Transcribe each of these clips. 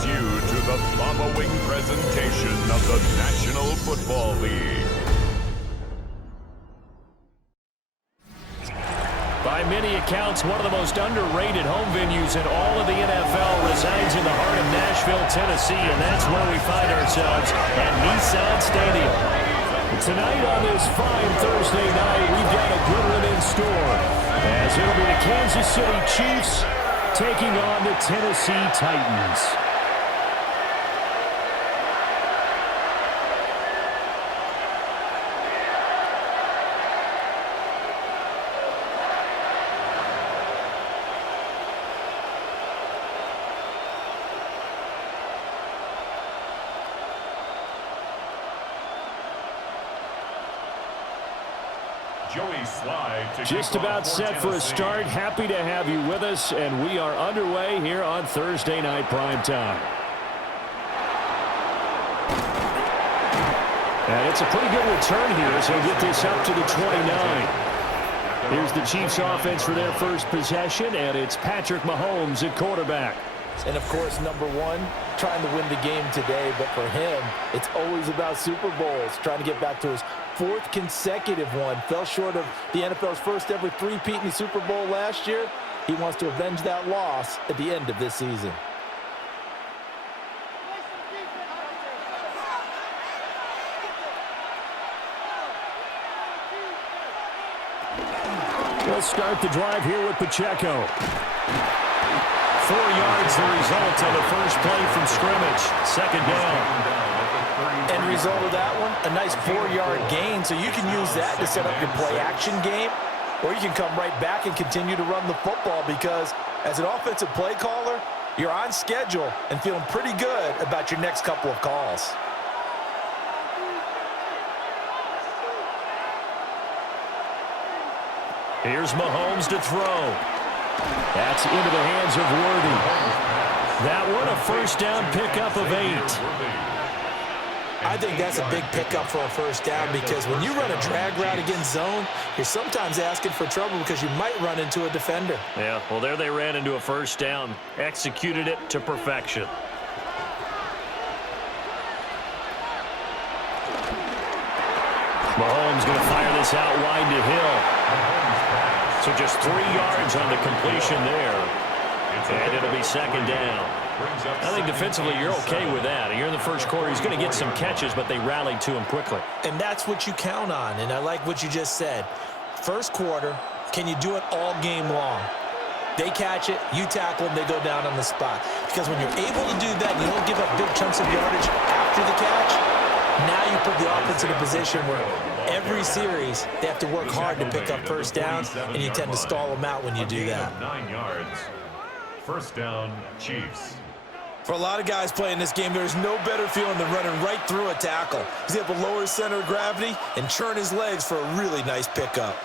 welcomes you to the following presentation of the National Football League. By many accounts, one of the most underrated home venues in all of the NFL resides in the heart of Nashville, Tennessee, and that's where we find ourselves at Nissan Stadium. Tonight on this fine Thursday night, we've got a good one in store, as it'll be the Kansas City Chiefs taking on the Tennessee Titans. Just about set for a start. Happy to have you with us, and we are underway here on Thursday Night Primetime. And it's a pretty good return here as they get this up to the 29. Here's the Chiefs offense for their first possession, and it's Patrick Mahomes at quarterback. And, of course, number one, trying to win the game today. But for him, it's always about Super Bowls, trying to get back to his fourth consecutive one. Fell short of the NFL's first ever three-peat in the Super Bowl last year. He wants to avenge that loss at the end of this season. We'll start the drive here with Pacheco. 4 yards the result on the first play from scrimmage. Second down. End result of that one, a nice 4-yard gain, so you can use that to set up your play-action game, or you can come right back and continue to run the football because as an offensive play caller, you're on schedule and feeling pretty good about your next couple of calls. Here's Mahomes to throw. That's into the hands of Worthy. That one, a first down pickup of 8. I think that's a big pickup for a first down because when you run a drag route against zone, you're sometimes asking for trouble because you might run into a defender. Yeah, well, there they ran into a first down. Executed it to perfection. Mahomes going to fire this out wide to Hill. So just 3 yards on the completion there. And it'll be second down. I think defensively you're okay with that. Here in the first quarter, he's going to get some catches, but they rallied to him quickly. And that's what you count on, and I like what you just said. First quarter, can you do it all game long? They catch it, you tackle them, they go down on the spot. Because when you're able to do that, you don't give up big chunks of yardage after the catch, now you put the offense in a position where every series they have to work hard to pick up first downs, and you tend to stall them out when you do that. 9 yards. First down, Chiefs. For a lot of guys playing this game, there's no better feeling than running right through a tackle. He's able to lower his center of gravity and churn his legs for a really nice pickup.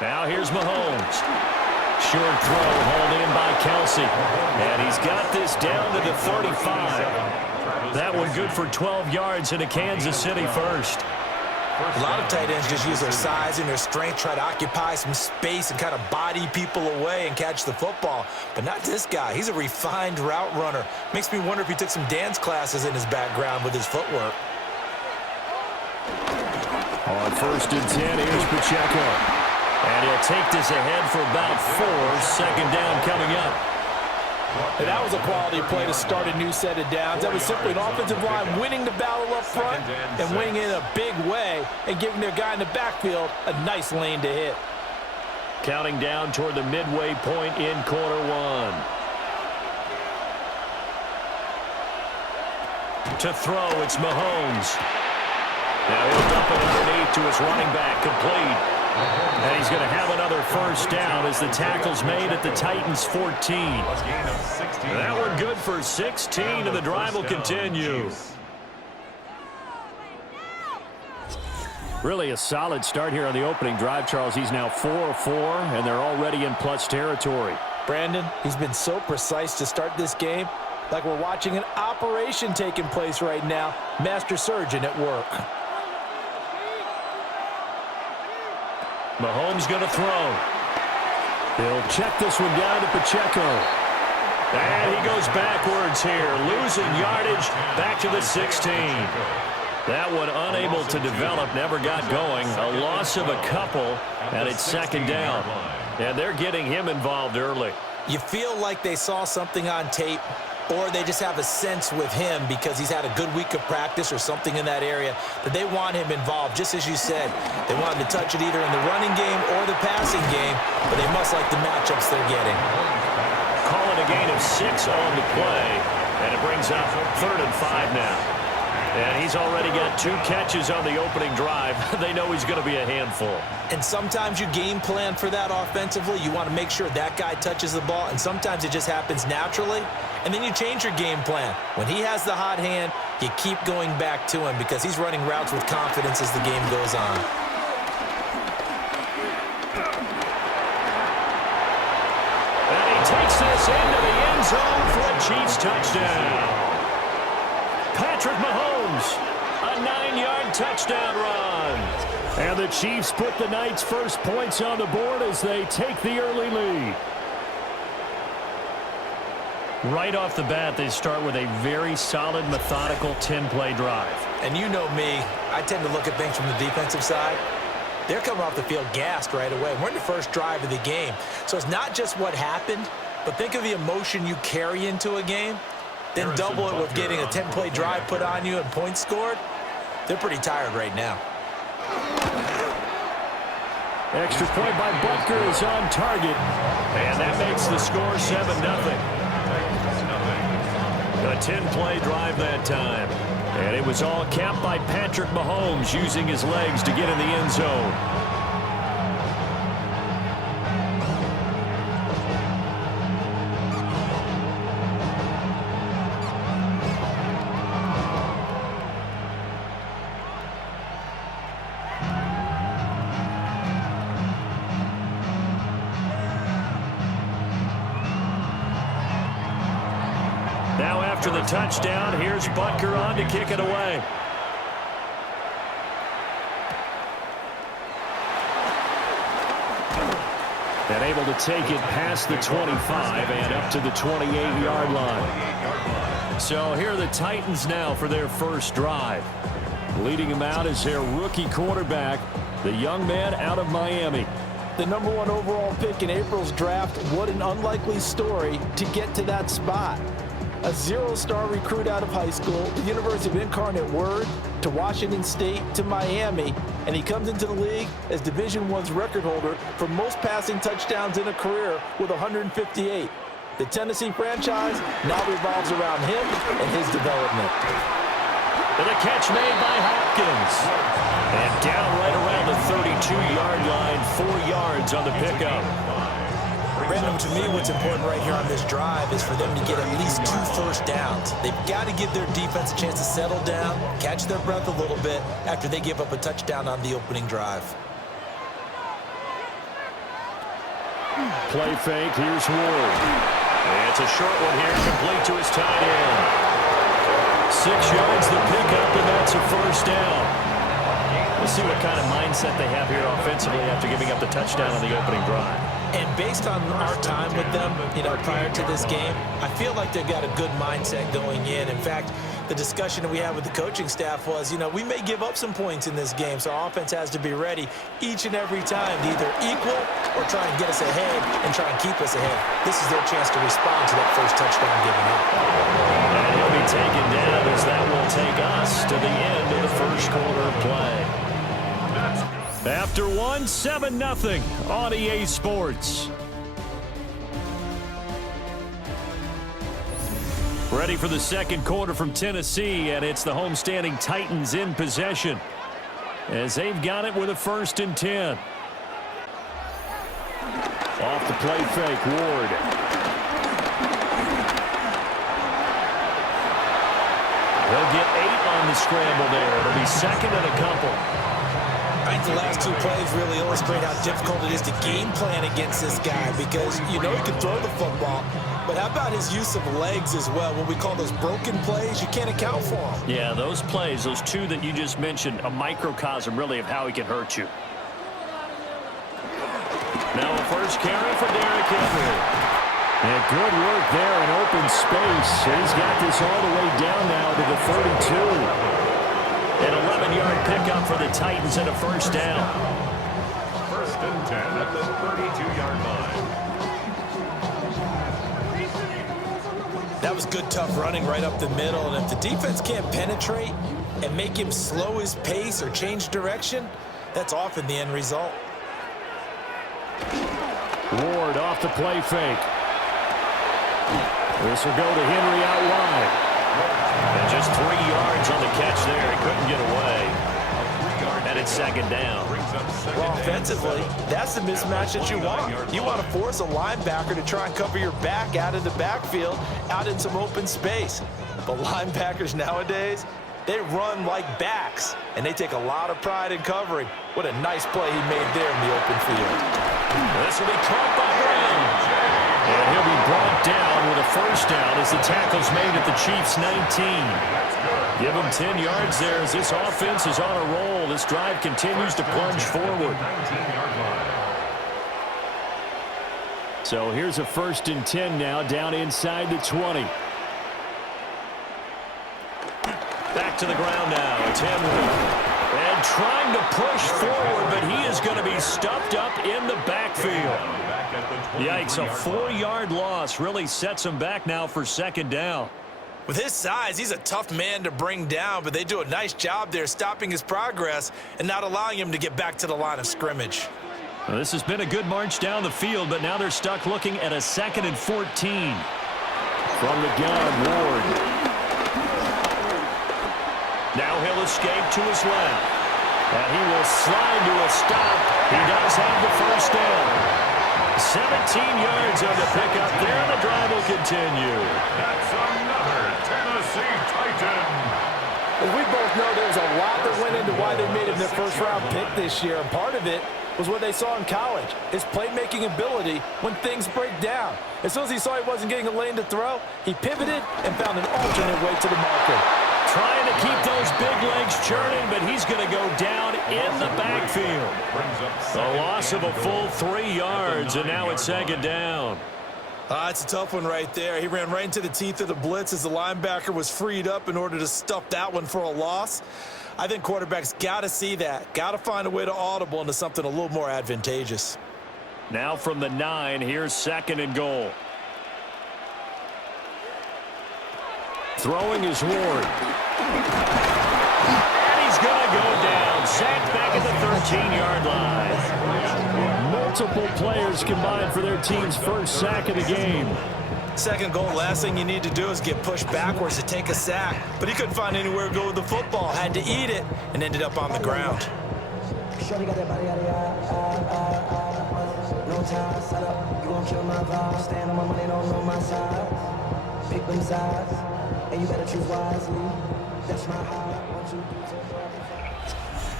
Now here's Mahomes. Short throw hauled in by Kelsey. And he's got this down to the 35. That one good for 12 yards into Kansas City first. A lot of tight ends just use their size and their strength, try to occupy some space and kind of body people away and catch the football. But not this guy. He's a refined route runner. Makes me wonder if he took some dance classes in his background with his footwork. On first and 10, here's Pacheco. And he'll take this ahead for about 4. Second down coming up. And that was a quality play to start a new set of downs. That was simply an offensive line winning the battle up front and winning in a big way and giving their guy in the backfield a nice lane to hit. Counting down toward the midway point in quarter one. To throw, it's Mahomes. Now he'll dump it underneath to his running back, complete. And he's going to have another first down as the tackle's made at the Titans' 14. That one good for 16, and the drive will continue. Really a solid start here on the opening drive, Charles. He's now 4-4, and they're already in plus territory. Brandon, he's been so precise to start this game, like we're watching an operation taking place right now. Master surgeon at work. Mahomes going to throw. He'll check this one down to Pacheco. And he goes backwards here, losing yardage back to the 16. That one unable to develop, never got going. A loss of a couple, and it's second down. And they're getting him involved early. You feel like they saw something on tape, or they just have a sense with him because he's had a good week of practice or something in that area that they want him involved. Just as you said, they want him to touch it either in the running game or the passing game, but they must like the matchups they're getting. Call it a gain of 6 on the play, and it brings up 3rd and 5 now. And he's already got 2 catches on the opening drive. They know he's going to be a handful. And sometimes you game plan for that offensively. You want to make sure that guy touches the ball, and sometimes it just happens naturally. And then you change your game plan. When he has the hot hand, you keep going back to him because he's running routes with confidence as the game goes on. And he takes this into the end zone for a Chiefs touchdown. Patrick Mahomes, a 9-yard touchdown run. And the Chiefs put the Knights' first points on the board as they take the early lead. Right off the bat, they start with a very solid, methodical 10-play drive. And you know me, I tend to look at things from the defensive side. They're coming off the field gassed right away. We're in the first drive of the game. So it's not just what happened, but think of the emotion you carry into a game. Then double it with getting a 10-play drive put on you and points scored. They're pretty tired right now. Extra point by Butker is on target. And that makes the score 7-0. A 10-play drive that time. And it was all capped by Patrick Mahomes using his legs to get in the end zone. Now after the touchdown, here's Butker on to kick it away. And able to take it past the 25 and up to the 28-yard line. So here are the Titans now for their first drive. Leading them out is their rookie quarterback, the young man out of Miami. The #1 overall pick in April's draft. What an unlikely story to get to that spot. A 0-star recruit out of high school, the University of Incarnate Word, to Washington State, to Miami, and he comes into the league as Division I's record holder for most passing touchdowns in a career with 158. The Tennessee franchise now revolves around him and his development. And a catch made by Hopkins. And down right around the 32-yard line, 4 yards on the pickup. Brandon, to me, what's important right here on this drive is for them to get at least 2 first downs. They've got to give their defense a chance to settle down, catch their breath a little bit after they give up a touchdown on the opening drive. Play fake, here's Ward. And it's a short one here, complete to his tight end. 6 yards the pickup, and that's a first down. We'll see what kind of mindset they have here offensively after giving up the touchdown on the opening drive. And based on our time with them, prior to this game, I feel like they've got a good mindset going in. In fact, the discussion that we had with the coaching staff was, we may give up some points in this game, so our offense has to be ready each and every time to either equal or try and get us ahead and try and keep us ahead. This is their chance to respond to that first touchdown given up. And he'll be taken down as that will take us to the end of the first quarter of play. After 7-0 on EA Sports. Ready for the second quarter from Tennessee, and it's the homestanding Titans in possession as they've got it with a 1st and 10. Off the play fake, Ward. He'll get 8 on the scramble there. It'll be 2nd and a couple. I think the last 2 plays really illustrate how difficult it is to game plan against this guy because he can throw the football, but how about his use of legs as well? What we call those broken plays, you can't account for them. Yeah, those plays, those 2 that you just mentioned, a microcosm really of how he can hurt you. Now a first carry for Derrick Henry. And good work there in open space. He's got this all the way down now to the 32. An 11-yard pickup for the Titans and a first down. First and 10 at the 32-yard line. That was good, tough running right up the middle. And if the defense can't penetrate and make him slow his pace or change direction, that's often the end result. Ward off the play fake. This will go to Henry out wide. And just 3 yards on the catch there. He couldn't get away. And it's second down. Well, offensively, that's the mismatch that you want. You want to force a linebacker to try and cover your back out of the backfield, out in some open space. But linebackers nowadays, they run like backs, and they take a lot of pride in covering. What a nice play he made there in the open field. This will be caught by Brown. And he'll be brought down with a first down as the tackle's made at the Chiefs' 19. Give him 10 yards there as this offense is on a roll. This drive continues to plunge forward. So here's a first and 10 now down inside the 20. Back to the ground now. It's Henry. And trying to push forward, but he is going to be stuffed up in the backfield. Yikes, a 4-yard loss really sets him back now for second down. With his size, he's a tough man to bring down, but they do a nice job there stopping his progress and not allowing him to get back to the line of scrimmage. Well, this has been a good march down the field, but now they're stuck looking at a 2nd and 14. From the gun, Ward. Now he'll escape to his left. And he will slide to a stop. He does have the first down. 17 yards on the pickup there, and the drive will continue. That's another Tennessee Titan. Well, we both know there's a lot that went into why they made him their first-round pick this year, and part of it was what they saw in college, his playmaking ability when things break down. As soon as he saw he wasn't getting a lane to throw, he pivoted and found an alternate way to the marker. Trying to keep those big legs churning, but he's going to go down in the backfield. A loss of a full 3 yards, and now it's second down. It's a tough one right there. He ran right into the teeth of the blitz as the linebacker was freed up in order to stuff that one for a loss. I think quarterbacks got to see that. Got to find a way to audible into something a little more advantageous. Now from the 9, here's 2nd and goal. Throwing is Ward. And he's going to go down. Sacked back at the 13-yard line. Multiple players combined for their team's first sack of the game. Second goal, last thing you need to do is get pushed backwards to take a sack. But he couldn't find anywhere to go with the football. Had to eat it and ended up on the ground. Shorty got that body out of no time, set up, you gon' kill my vibe. Stand on my money, don't know my size. Pick them sides, and you better choose wisely. That's my high. 1, 2, 3, 4,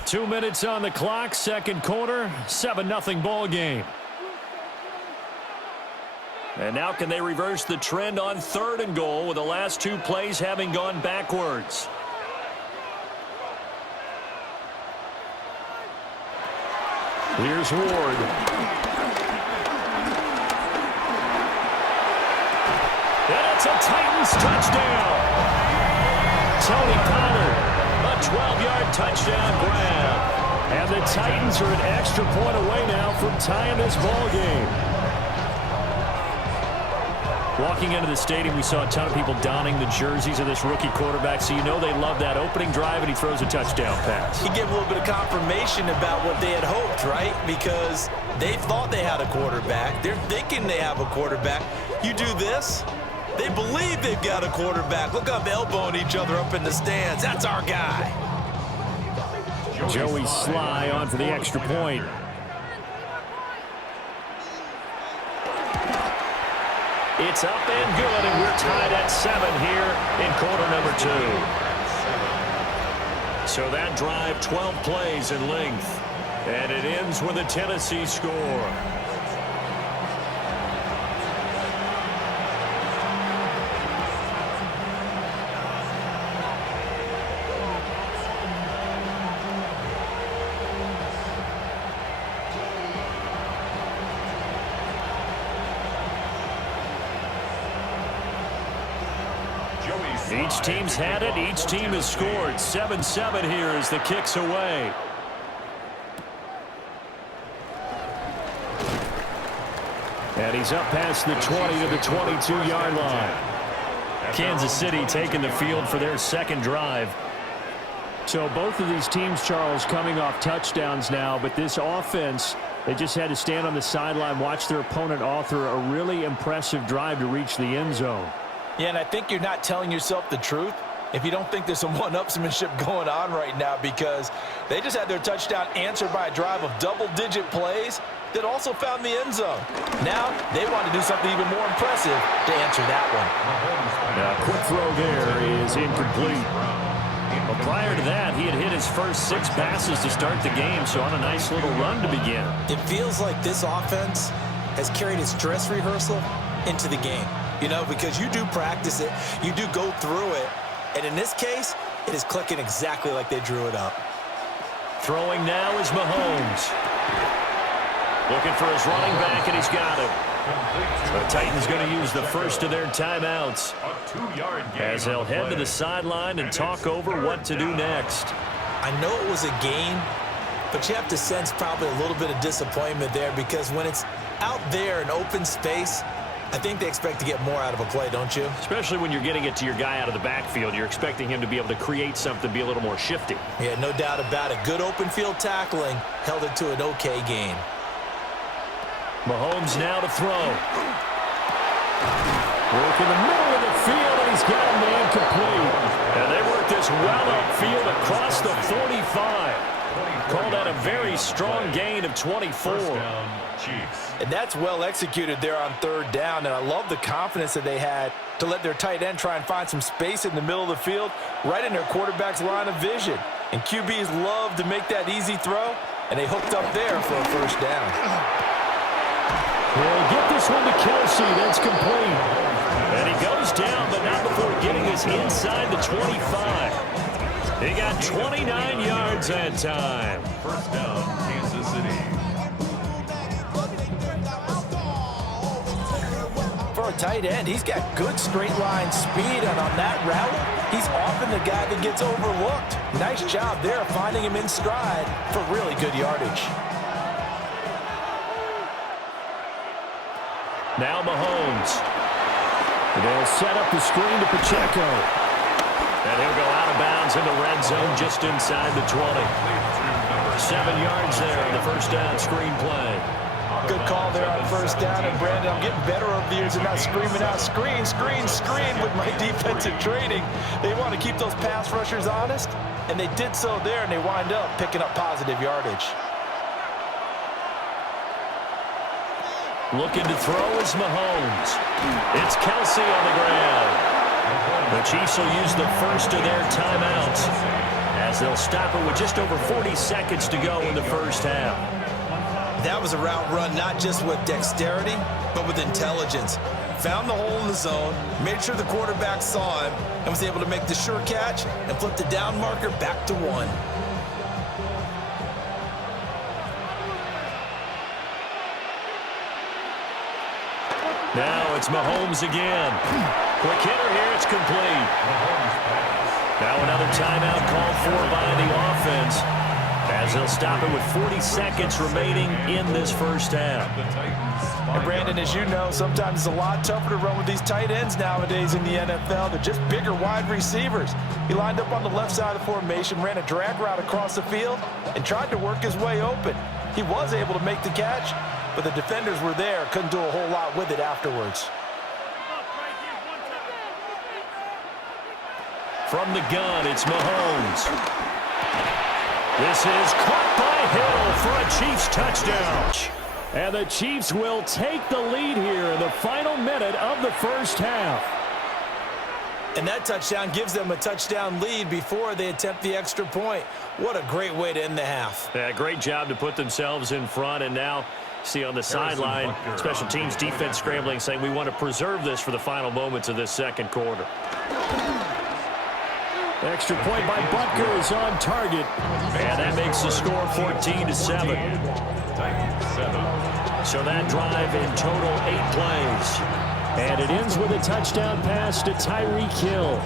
5. 2 minutes on the clock, second quarter, 7-0 ball game. And now can they reverse the trend on 3rd and goal with the last 2 plays having gone backwards? Here's Ward. And it's a Titans touchdown. Tony Pollard, a 12-yard touchdown grab. And the Titans are an extra point away now from tying this ball game. Walking into the stadium, we saw a ton of people donning the jerseys of this rookie quarterback, so you know they love that opening drive, and he throws a touchdown pass. He gave a little bit of confirmation about what they had hoped, right? Because they thought they had a quarterback. They're thinking they have a quarterback. You do this, they believe they've got a quarterback. Look up, elbowing each other up in the stands. That's our guy. Joey Sly on for the extra point. It's up and good, and we're tied at 7 here in quarter number 2. So that drive, 12 plays in length, and it ends with a Tennessee score. Each team's had it. Each team has scored. 7-7 here as the kick's away. And he's up past the 20 to the 22-yard line. Kansas City taking the field for their second drive. So both of these teams, Charles, coming off touchdowns now, but this offense, they just had to stand on the sideline, watch their opponent author a really impressive drive to reach the end zone. Yeah, and I think you're not telling yourself the truth if you don't think there's some one-upsmanship going on right now, because they just had their touchdown answered by a drive of double-digit plays that also found the end zone. Now they want to do something even more impressive to answer that one. Now, quick throw there is incomplete. Well, prior to that, he had hit his first 6 passes to start the game, so on a nice little run to begin. It feels like this offense has carried its dress rehearsal into the game. You know, because you do practice it, you do go through it, and in this case, it is clicking exactly like they drew it up. Throwing now is Mahomes. Looking for his running back, and he's got it. The Titans going to use the first of their timeouts as they'll head to the sideline and talk over what to do next. I know it was a game, but you have to sense probably a little bit of disappointment there, because when it's out there in open space, I think they expect to get more out of a play, don't you? Especially when you're getting it to your guy out of the backfield. You're expecting him to be able to create something, be a little more shifty. Yeah, no doubt about it. Good open field tackling held it to an okay game. Mahomes now to throw. Work in the middle of the field, and he's got a man complete. And they work this well upfield across the 45. Called out a very strong gain of 24. And that's well executed there on third down. And I love the confidence that they had to let their tight end try and find some space in the middle of the field, right in their quarterback's line of vision. And QBs love to make that easy throw, and they hooked up there for a first down. He'll get this one to Kelsey. That's complete. And he goes down, but not before getting us inside the 25. He got 29 yards that time. First down, Kansas City. For a tight end, he's got good straight line speed, and on that route, he's often the guy that gets overlooked. Nice job there finding him in stride for really good yardage. Now Mahomes. They'll set up the screen to Pacheco. And he'll go out of bounds in the red zone just inside the 20. 7 yards there on the first down screen play. Good call there on first down. And Brandon, I'm getting better over the years and not screaming out, screen, screen, screen with my defensive training. They want to keep those pass rushers honest, and they did so there, and they wind up picking up positive yardage. Looking to throw is Mahomes. It's Kelsey on the ground. The Chiefs will use the first of their timeouts as they'll stop it with just over 40 seconds to go in the first half. That was a route run not just with dexterity, but with intelligence. Found the hole in the zone, made sure the quarterback saw him, and was able to make the sure catch and flip the down marker back to 1. Now it's Mahomes again. Quick hitter here, it's complete. Now another timeout called for by the offense as they'll stop it with 40 seconds remaining in this first half. And Brandon, as you know, sometimes it's a lot tougher to run with these tight ends nowadays in the NFL. They're just bigger wide receivers. He lined up on the left side of the formation, ran a drag route across the field, and tried to work his way open. He was able to make the catch, but the defenders were there, couldn't do a whole lot with it afterwards. From the gun, it's Mahomes. This is caught by Hill for a Chiefs touchdown. And the Chiefs will take the lead here in the final minute of the first half. And that touchdown gives them a touchdown lead before they attempt the extra point. What a great way to end the half. Yeah, great job to put themselves in front, and now see on the sideline, special teams defense scrambling, saying we want to preserve this for the final moments of this second quarter. Extra point by Butker is on target. And that makes the score 14-7. So that drive in total 8 plays. And it ends with a touchdown pass to Tyreek Hill.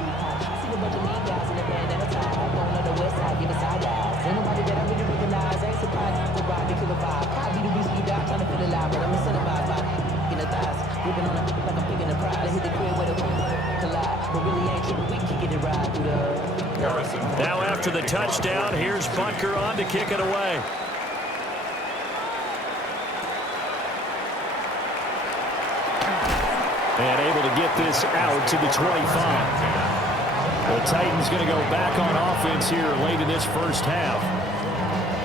Now after the touchdown, here's Butker on to kick it away. And able to get this out to the 25. The Titans going to go back on offense here late in this first half.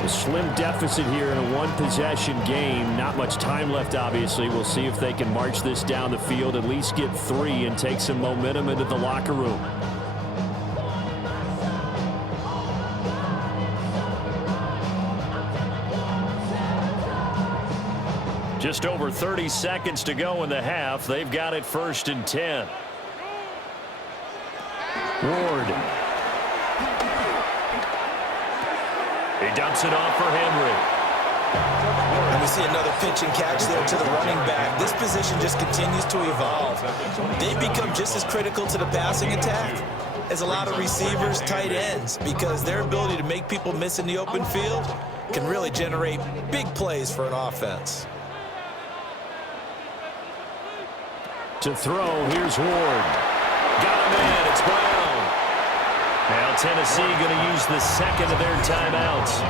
A slim deficit here in a one-possession game. Not much time left, obviously. We'll see if they can march this down the field, at least get 3 and take some momentum into the locker room. Just over 30 seconds to go in the half. They've got it 1st and 10. Ward. He dumps it off for Henry. And we see another pitch and catch there to the running back. This position just continues to evolve. They become just as critical to the passing attack as a lot of receivers, tight ends, because their ability to make people miss in the open field can really generate big plays for an offense. To throw, here's Ward. Got him in, it's Brown. Now Tennessee going to use the second of their timeouts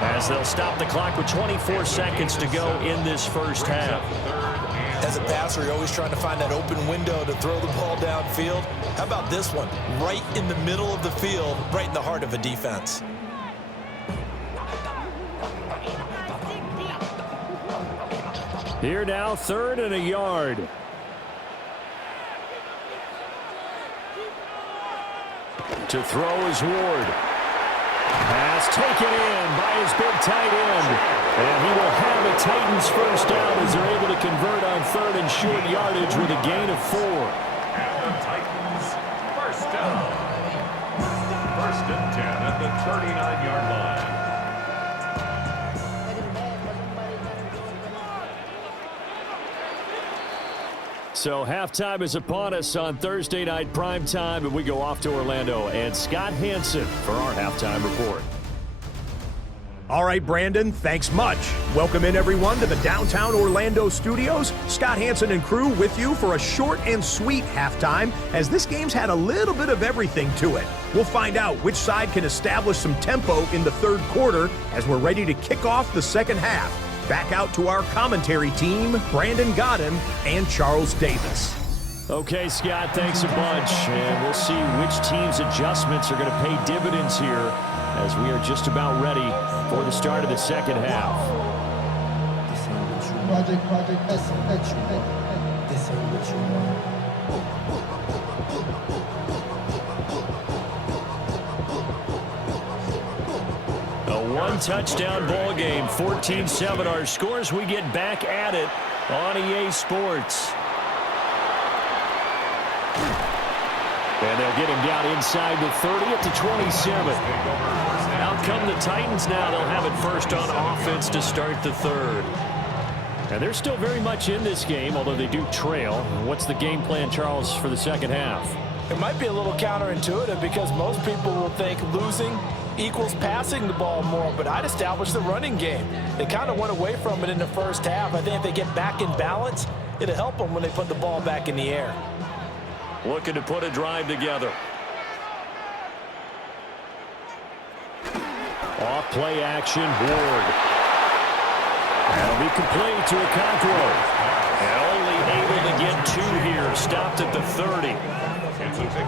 as they'll stop the clock with 24 seconds to go in this first half. As a passer, you're always trying to find that open window to throw the ball downfield. How about this one? Right in the middle of the field, right in the heart of a defense. Here now, 3rd and a yard. To throw is Ward. Pass taken in by his big tight end. And he will have a Titans first down as they're able to convert on 3rd and short yardage with a gain of 4. And the Titans first down. 1st and 10 at the 39-yard line. So halftime is upon us on Thursday night primetime, and we go off to Orlando and Scott Hansen for our halftime report. All right, Brandon, thanks much. Welcome in, everyone, to the downtown Orlando studios. Scott Hansen and crew with you for a short and sweet halftime, as this game's had a little bit of everything to it. We'll find out which side can establish some tempo in the 3rd quarter as we're ready to kick off the 2nd half. Back out to our commentary team, Brandon Godden and Charles Davis. Okay, Scott, thanks a bunch. And we'll see which team's adjustments are going to pay dividends here as we are just about ready for the start of the 2nd half. One-touchdown ball game, 14-7 our scores. We get back at it on EA Sports. And they'll get him down inside the 30 at the 27. Out come the Titans now. They'll have it first on offense to start the 3rd. And they're still very much in this game, although they do trail. What's the game plan, Charles, for the 2nd half? It might be a little counterintuitive because most people will think losing equals passing the ball more, but I'd establish the running game. They kind of went away from it in the first half. I think if they get back in balance, it'll help them when they put the ball back in the air. Looking to put a drive together. Off play action, Ward. That'll be complete to Okonkwo. And only able to get 2 here. Stopped at the 30.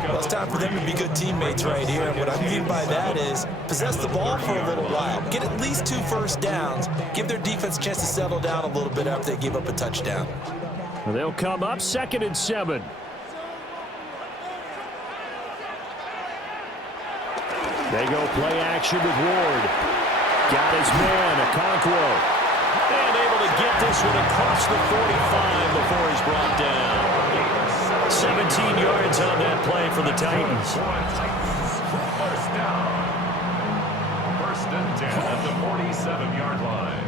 Well, it's time for them to be good teammates right here. And what I mean by that is possess the ball for a little while. Get at least 2 first downs. Give their defense a chance to settle down a little bit after they give up a touchdown. Well, they'll come up 2nd and 7. They go play action with Ward. Got his man, Okonkwo. And able to get this one across the 45 before he's brought down. 17 yards on that play for the Titans. First down. 1st and 10 at the 47-yard line.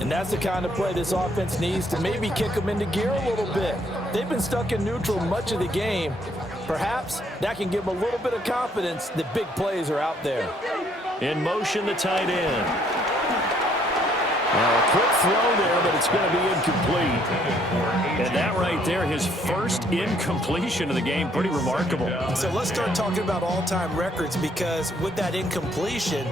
And And that's the kind of play this offense needs to maybe kick them into gear a little bit. They've been stuck in neutral much of the game. Perhaps that can give them a little bit of confidence that big plays are out there. In motion, the tight end. Now a quick throw there, but it's going to be incomplete. And that right there, his first incompletion of the game, pretty remarkable. So let's start talking about all-time records, because with that incompletion,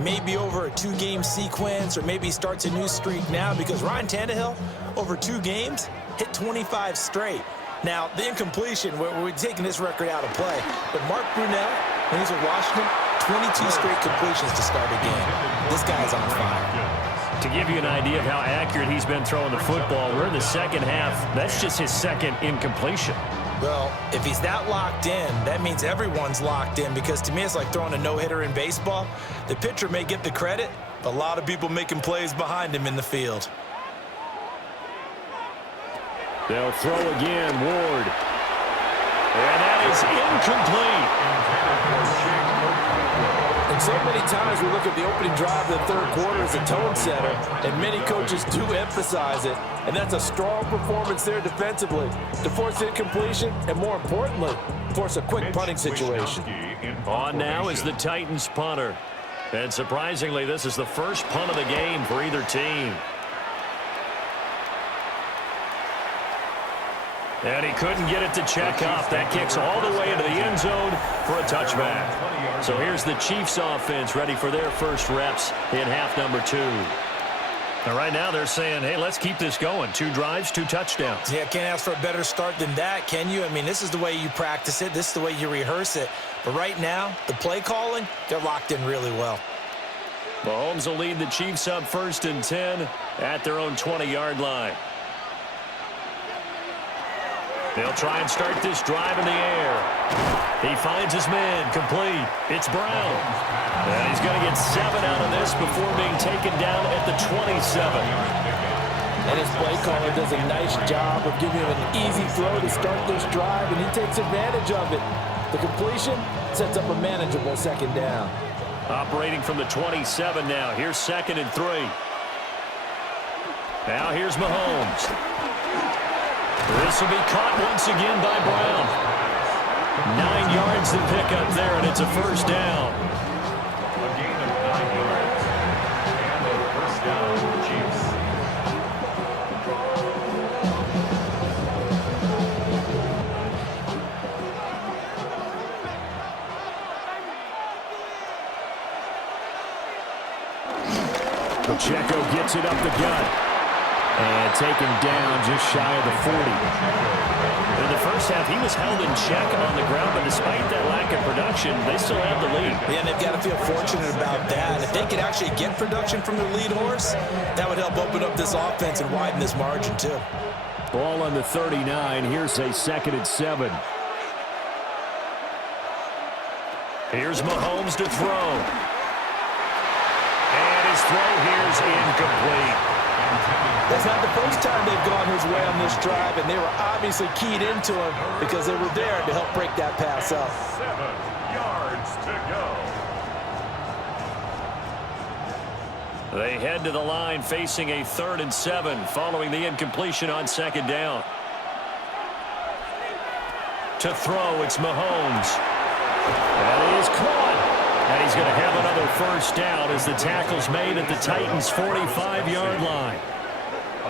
maybe over a 2-game sequence, or maybe starts a new streak now, because Ryan Tannehill, over 2 games, hit 25 straight. Now, the incompletion, we're taking this record out of play. But Mark Brunell, when he's with Washington, 22 straight completions to start a game. This guy's on fire. To give you an idea of how accurate he's been throwing the football, we're in the second half. That's just his second incompletion. Well, if he's that locked in, that means everyone's locked in, because to me it's like throwing a no-hitter in baseball. The pitcher may get the credit, but a lot of people making plays behind him in the field. They'll throw again, Ward. And that is incomplete. And so many times we look at the opening drive of the third quarter as a tone setter, and many coaches do emphasize it. And that's a strong performance there defensively to force incompletion and, more importantly, force a quick punting situation. On now is the Titans punter. And surprisingly, this is the first punt of the game for either team. And he couldn't get it to check off. That kicks all the way into the end zone for a touchback. So here's the Chiefs offense ready for their first reps in half number 2. And right now they're saying, hey, let's keep this going. 2 drives, 2 touchdowns. Yeah, can't ask for a better start than that, can you? I mean, this is the way you practice it. This is the way you rehearse it. But right now, the play calling, they're locked in really well. Mahomes will lead the Chiefs up 1st and 10 at their own 20-yard line. They'll try and start this drive in the air. He finds his man, complete. It's Brown. And he's going to get 7 out of this before being taken down at the 27. And his play caller does a nice job of giving him an easy throw to start this drive, and he takes advantage of it. The completion sets up a manageable 2nd down. Operating from the 27 now. Here's 2nd and 3. Now here's Mahomes. This will be caught once again by Brown. 9 yards to pick up there, and it's a 1st down. A gain of 9 yards. And a 1st down for the Chiefs. Pacheco gets it up the gut. And taken down just shy of the 40. In the first half, he was held in check on the ground, but despite that lack of production, they still have the lead. Yeah, and they've got to feel fortunate about that. If they could actually get production from their lead horse, that would help open up this offense and widen this margin too. Ball on the 39. Here's a 2nd and 7. Here's Mahomes to throw. And his throw here is incomplete. That's not the first time they've gone his way on this drive, and they were obviously keyed into him because they were there to help break that pass up. 7 yards to go. They head to the line facing a 3rd and 7 following the incompletion on 2nd down. To throw, it's Mahomes. That is caught. And he's going to have another 1st down as the tackle's made at the Titans' 45-yard line.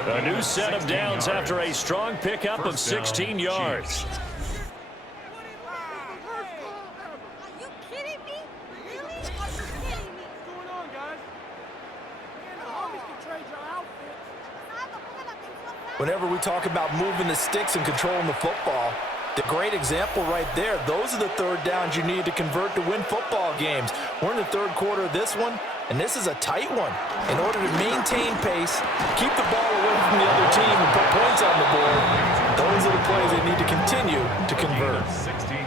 A new set of downs after a strong pickup of 16 yards. Whenever we talk about moving the sticks and controlling the football, the great example right there, those are the 3rd downs you need to convert to win football games. We're in the 3rd quarter of this one, and this is a tight one. In order to maintain pace, keep the ball away from the other team and put points on the board, those are the plays they need to continue to convert.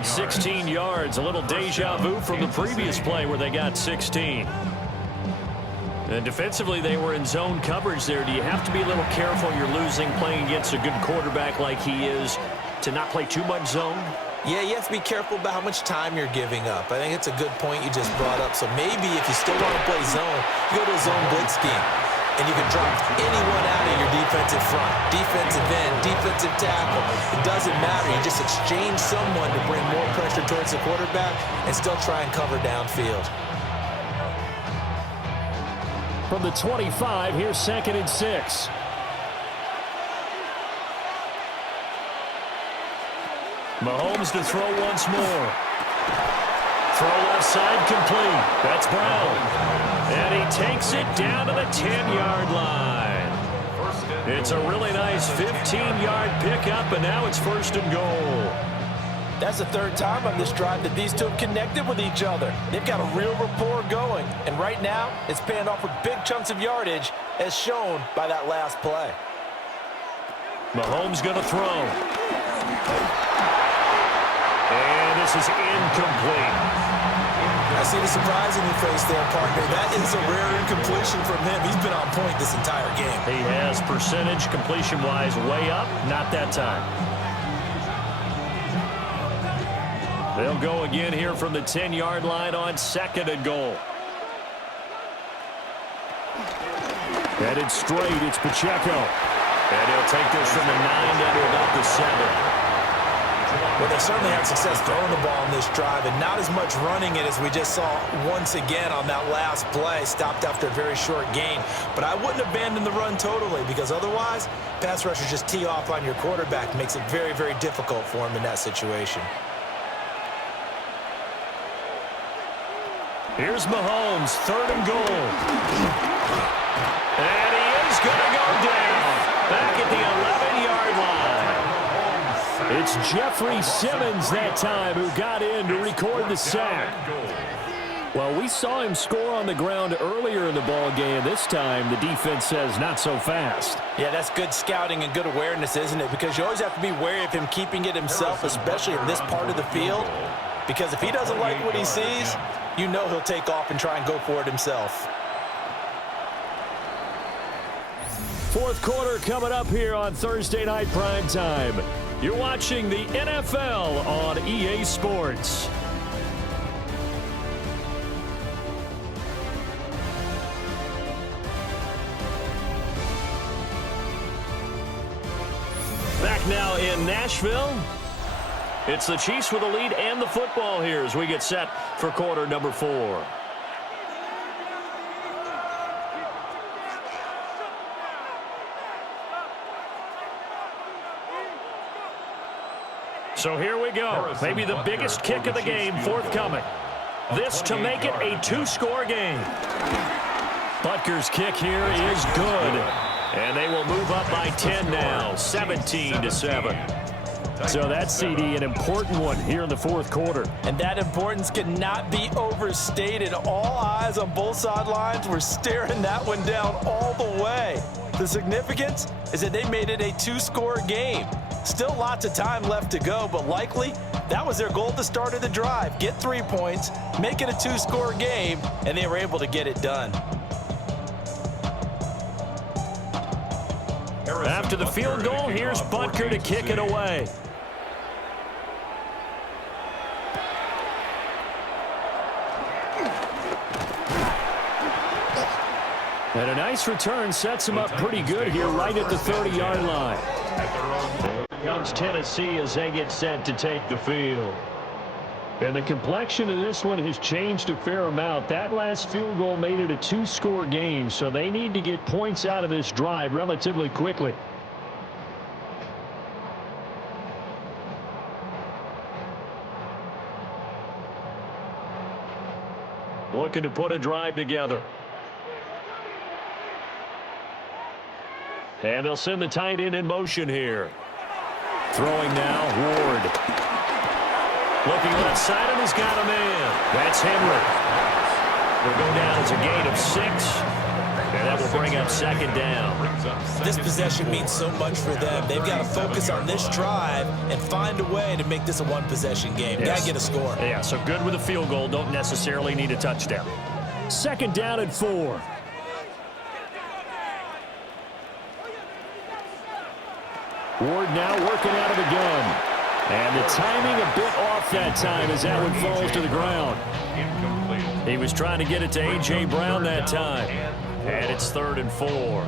16 yards, a little deja vu from the previous play where they got 16. And defensively, they were in zone coverage there. Do you have to be a little careful? You're losing, playing against a good quarterback like he is, to not play too much zone? Yeah, you have to be careful about how much time you're giving up. I think it's a good point you just brought up. So maybe if you still want to play zone, you go to a zone blitz scheme. and you can drop anyone out of your defensive front, defensive end, defensive tackle. It doesn't matter. You just exchange someone to bring more pressure towards the quarterback and still try and cover downfield. From the 25, here's 2nd and 6. Mahomes to throw once more. Throw left side complete. That's Brown. And he takes it down to the 10-yard line. It's a really nice 15-yard pickup, and now it's 1st and goal. That's the 3rd time on this drive that these two have connected with each other. They've got a real rapport going, and right now it's paying off with big chunks of yardage, as shown by that last play. Mahomes going to throw. And this is incomplete. I see the surprise in your face there, partner. That is a rare incompletion from him. He's been on point this entire game. He has percentage completion-wise way up. Not that time. They'll go again here from the 10-yard line on 2nd and goal. Headed straight, it's Pacheco. And he'll take this from the 9 down to about the 7. Well, they certainly had success throwing the ball on this drive, and not as much running it as we just saw once again on that last play. Stopped after a very short gain. But I wouldn't abandon the run totally, because otherwise, pass rushers just tee off on your quarterback. Makes it very, very difficult for him in that situation. Here's Mahomes, 3rd and goal. And he is going to go down. Back at the 11-yard line. It's Jeffrey Simmons that time who got in to record the sack. Well, we saw him score on the ground earlier in the ball game. This time, the defense says not so fast. Yeah, that's good scouting and good awareness, isn't it? Because you always have to be wary of him keeping it himself, especially in this part of the field. Because if he doesn't like what he sees, you know he'll take off and try and go for it himself. 4th quarter coming up here on Thursday Night Primetime. You're watching the NFL on EA Sports. Back now in Nashville. It's the Chiefs with the lead and the football here as we get set for quarter number 4. So here we go. Maybe the biggest kick of the game forthcoming. This to make it a 2-score game. Butker's kick here is good. And they will move up by 10 now, 17-7. So that's, CD, an important one here in the 4th quarter. And that importance cannot be overstated. All eyes on both sidelines were staring that one down all the way. The significance is that they made it a 2-score game. Still lots of time left to go, but likely that was their goal at the start of the drive. Get 3 points, make it a 2-score game, and they were able to get it done. After the field goal, here's Butker to kick it away. And a nice return sets him up pretty good here right at the 30-yard line. Comes Tennessee as they get set to take the field. And the complexion of this one has changed a fair amount. That last field goal made it a 2-score game, so they need to get points out of this drive relatively quickly. Looking to put a drive together. And they'll send the tight end in motion here. Throwing now, Ward. Looking left side, and he's got a man. That's Henry. Will go down as a gain of 6. And that will bring up 2nd down. This possession means so much for them. They've got to focus on this drive and find a way to make this a 1-possession game. Yes. Got to get a score. Yeah, so good with a field goal. Don't necessarily need a touchdown. 2nd down and 4. Ward now working out of the gun. And the timing a bit off that time as that one falls to the ground. He was trying to get it to A.J. Brown that time. And it's 3rd and 4.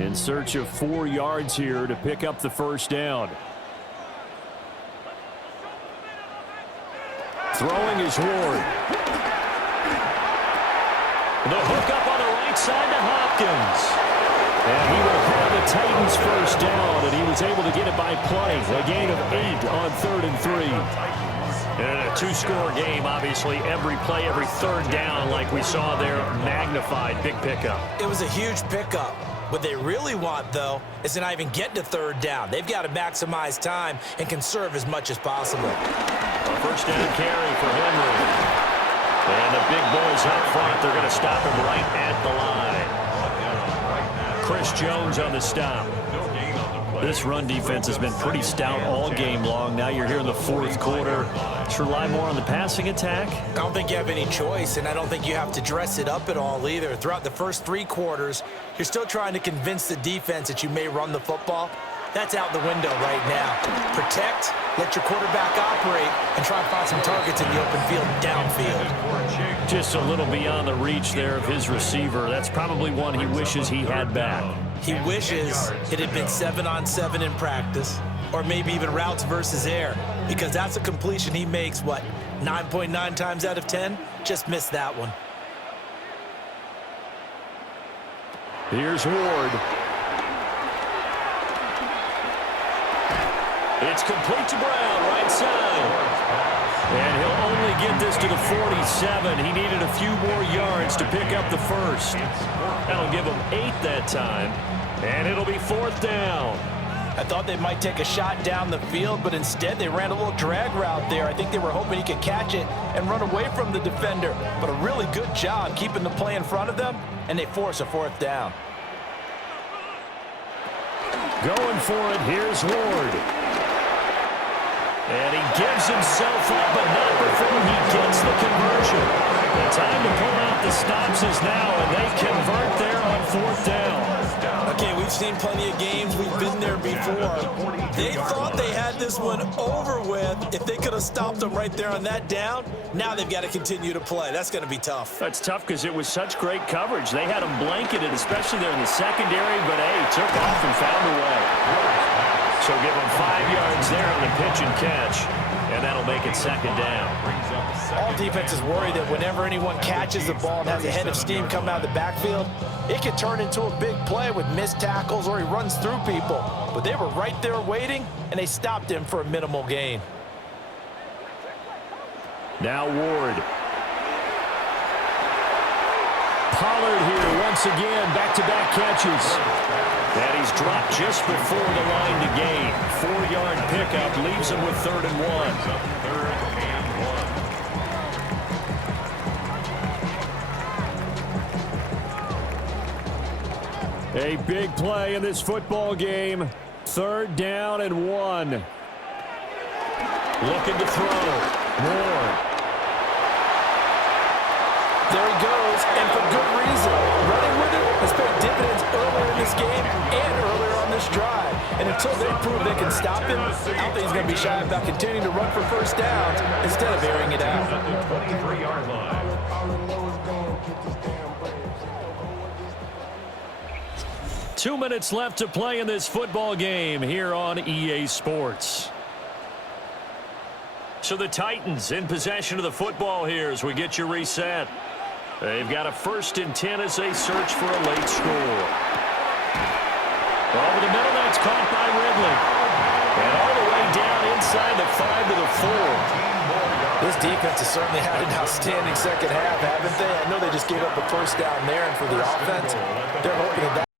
In search of 4 yards here to pick up the first down. Throwing is Ward. The hook up on the right side to Hopkins. And he will have the Titans first down, and he was able to get it by play. A gain of 8 on 3rd and 3. And a 2-score game, obviously, every play, every third down, like we saw there, magnified. Big pickup. It was a huge pickup. What they really want, though, is to not even get to 3rd down. They've got to maximize time and conserve as much as possible. A first down carry for Henry. And the big boys up front, they're going to stop him right at the line. Chris Jones on the stop. This run defense has been pretty stout all game long. Now you're here in the 4th quarter. Let's rely more on the passing attack. I don't think you have any choice, and I don't think you have to dress it up at all either. Throughout the first 3 quarters, you're still trying to convince the defense that you may run the football. That's out the window right now. Protect, let your quarterback operate, and try and find some targets in the open field downfield. Just a little beyond the reach there of his receiver. That's probably one he wishes he had back. He wishes it had been 7-on-7 in practice, or maybe even routes versus air, because that's a completion he makes, 9.9 times out of 10? Just missed that one. Here's Ward. It's complete to Brown, right side. And he'll only get this to the 47. He needed a few more yards to pick up the first. That'll give him 8 that time. And it'll be 4th down. I thought they might take a shot down the field, but instead they ran a little drag route there. I think they were hoping he could catch it and run away from the defender. But a really good job keeping the play in front of them, and they force a 4th down. Going for it, here's Ward. And he gives himself up, but not before he gets the conversion. The time to pull out the stops is now, and they convert there on 4th down. Okay, we've seen plenty of games. We've been there before. They thought they had this one over with. If they could have stopped them right there on that down, now they've got to continue to play. That's going to be tough. That's tough because it was such great coverage. They had them blanketed, especially there in the secondary, but, hey, took off and found a way. So give them 5 yards there on the pitch and catch, and that'll make it 2nd down. All defenses worry that whenever anyone catches the ball and has a head of steam come out of the backfield, it can turn into a big play with missed tackles or he runs through people. But they were right there waiting, and they stopped him for a minimal gain. Now Ward. Pollard here once again, back-to-back catches. And he's dropped just before the line to gain. 4-yard pickup leaves him with 3rd and 1. A big play in this football game. 3rd down and 1. Looking to throw. Ward. There he goes, and for good reason. Running with it has paid dividends earlier in this game and earlier on this drive. And until they prove they can stop him, I don't think he's going to be shy about continuing to run for first downs instead of airing it out. 23-yard line. 2 minutes left to play in this football game here on EA Sports. So the Titans in possession of the football here as we get you reset. They've got a 1st and 10 as they search for a late score. Over the middle, that's caught by Ridley. And all the way down inside the 5 to the 4. This defense has certainly had an outstanding second half, haven't they? I know they just gave up a first down there, and for the offense, they're hoping that